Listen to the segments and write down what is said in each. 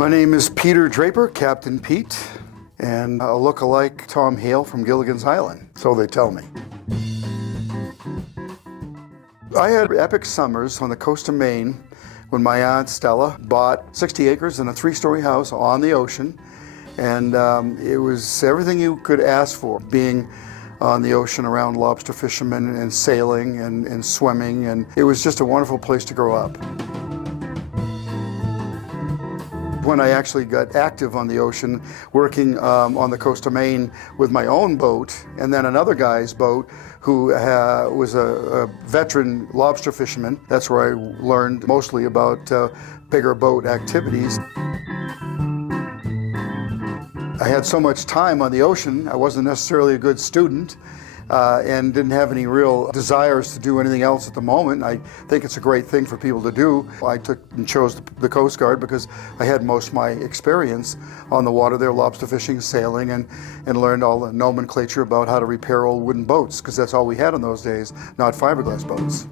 My name is Peter Draper, Captain Pete, and a look-alike Tom Hale from Gilligan's Island, so they tell me. I had epic summers on the coast of Maine when my Aunt Stella bought 60 acres and a 3-story house on the ocean, and it was everything you could ask for, being on the ocean around lobster fishermen and sailing and swimming, and it was just a wonderful place to grow up. When I actually got active on the ocean, working on the coast of Maine with my own boat and then another guy's boat who was a veteran lobster fisherman. That's where I learned mostly about bigger boat activities. I had so much time on the ocean, I wasn't necessarily a good student and didn't have any real desires to do anything else at the moment. I think it's a great thing for people to do. I took and chose the Coast Guard because I had most of my experience on the water there, lobster fishing, sailing, and learned all the nomenclature about how to repair old wooden boats, because that's all we had in those days, not fiberglass boats.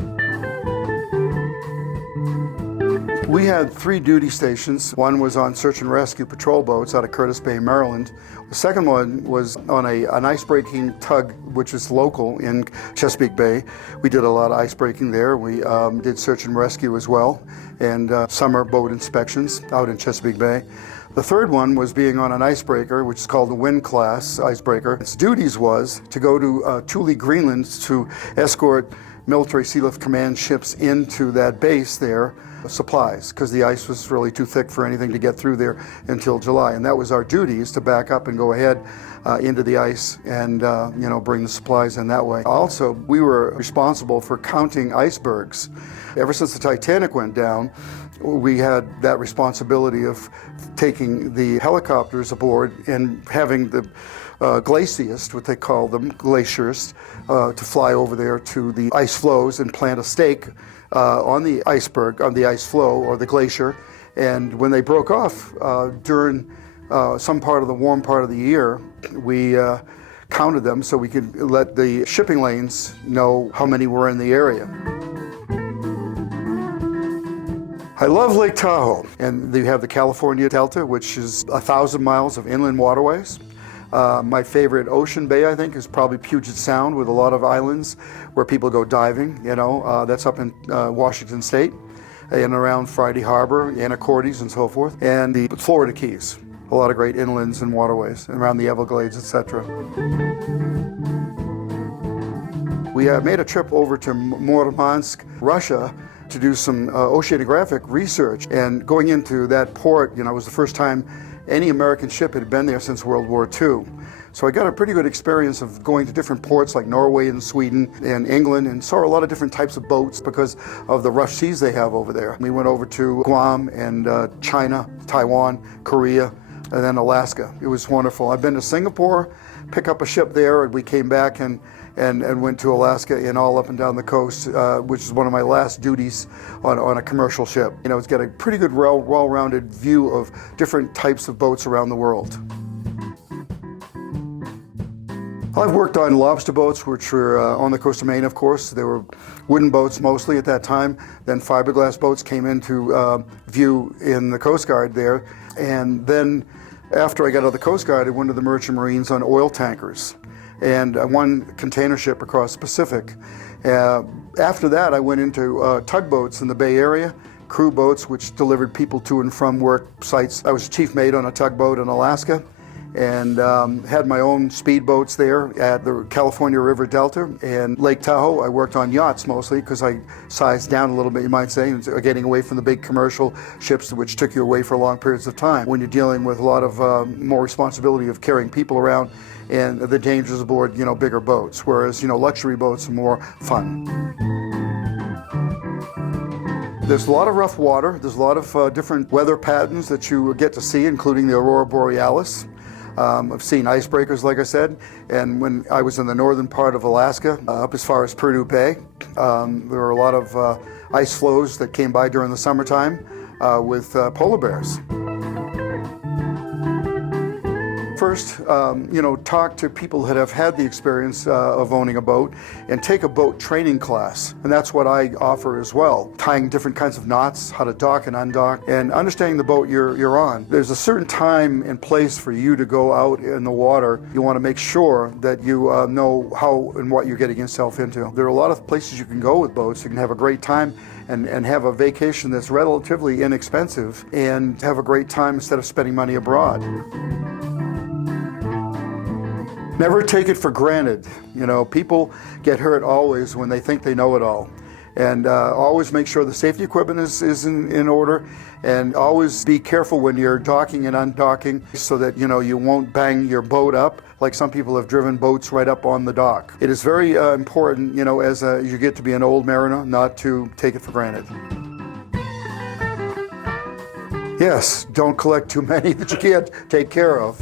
We had 3 duty stations. One was on search and rescue patrol boats out of Curtis Bay, Maryland. The second one was on an ice-breaking tug, which is local in Chesapeake Bay. We did a lot of ice-breaking there. We did search and rescue as well, and summer boat inspections out in Chesapeake Bay. The third one was being on an icebreaker, which is called the Wind class icebreaker. Its duties was to go to Thule, Greenland, to escort military Sealift Command ships into that base there, supplies, because the ice was really too thick for anything to get through there until July. And that was our duty, is to back up and go ahead into the ice and bring the supplies in that way. Also, we were responsible for counting icebergs. Ever since the Titanic went down, we had that responsibility of taking the helicopters aboard and having the glaciists, what they call them, glaciers, to fly over there to the ice flows and plant a stake on the iceberg, on the ice flow or the glacier. And when they broke off during some part of the warm part of the year, we counted them so we could let the shipping lanes know how many were in the area. I love Lake Tahoe, and you have the California Delta, which is 1,000 miles of inland waterways. My favorite ocean bay, I think, is probably Puget Sound, with a lot of islands where people go diving. That's up in Washington State and around Friday Harbor, Anacortes and so forth, and the Florida Keys. A lot of great inlands and waterways around the Everglades, etc. We made a trip over to Murmansk, Russia, to do some oceanographic research, and going into that port, it was the first time any American ship had been there since World War II. So I got a pretty good experience of going to different ports like Norway and Sweden and England, and saw a lot of different types of boats because of the rough seas they have over there. We went over to Guam and China, Taiwan, Korea, and then Alaska. It was wonderful. I've been to Singapore, pick up a ship there, and we came back and went to Alaska and all up and down the coast, which is one of my last duties on a commercial ship. It's got a pretty good, well-rounded view of different types of boats around the world. I've worked on lobster boats, which were on the coast of Maine, of course. They were wooden boats mostly at that time. Then fiberglass boats came into view in the Coast Guard there. And then after I got out of the Coast Guard, I went to the Merchant Marines on oil tankers and one container ship across the Pacific. After that, I went into tugboats in the Bay Area, crew boats which delivered people to and from work sites. I was chief mate on a tugboat in Alaska, and had my own speedboats there at the California River Delta and Lake Tahoe. I worked on yachts mostly because I sized down a little bit, you might say, getting away from the big commercial ships which took you away for long periods of time when you're dealing with a lot of more responsibility of carrying people around and the dangers aboard, bigger boats, whereas, luxury boats are more fun. There's a lot of rough water. There's a lot of different weather patterns that you get to see, including the aurora borealis. I've seen icebreakers, like I said, and when I was in the northern part of Alaska, up as far as Purdue Bay, there were a lot of ice flows that came by during the summertime with polar bears. First, talk to people that have had the experience of owning a boat and take a boat training class. And that's what I offer as well. Tying different kinds of knots, how to dock and undock, and understanding the boat you're on. There's a certain time and place for you to go out in the water. You want to make sure that you know how and what you're getting yourself into. There are a lot of places you can go with boats. You can have a great time and have a vacation that's relatively inexpensive and have a great time instead of spending money abroad. Never take it for granted. People get hurt always when they think they know it all. And always make sure the safety equipment is in order, and always be careful when you're docking and undocking so that you won't bang your boat up like some people have driven boats right up on the dock. It is very important, as you get to be an old mariner, not to take it for granted. Yes, don't collect too many that you can't take care of.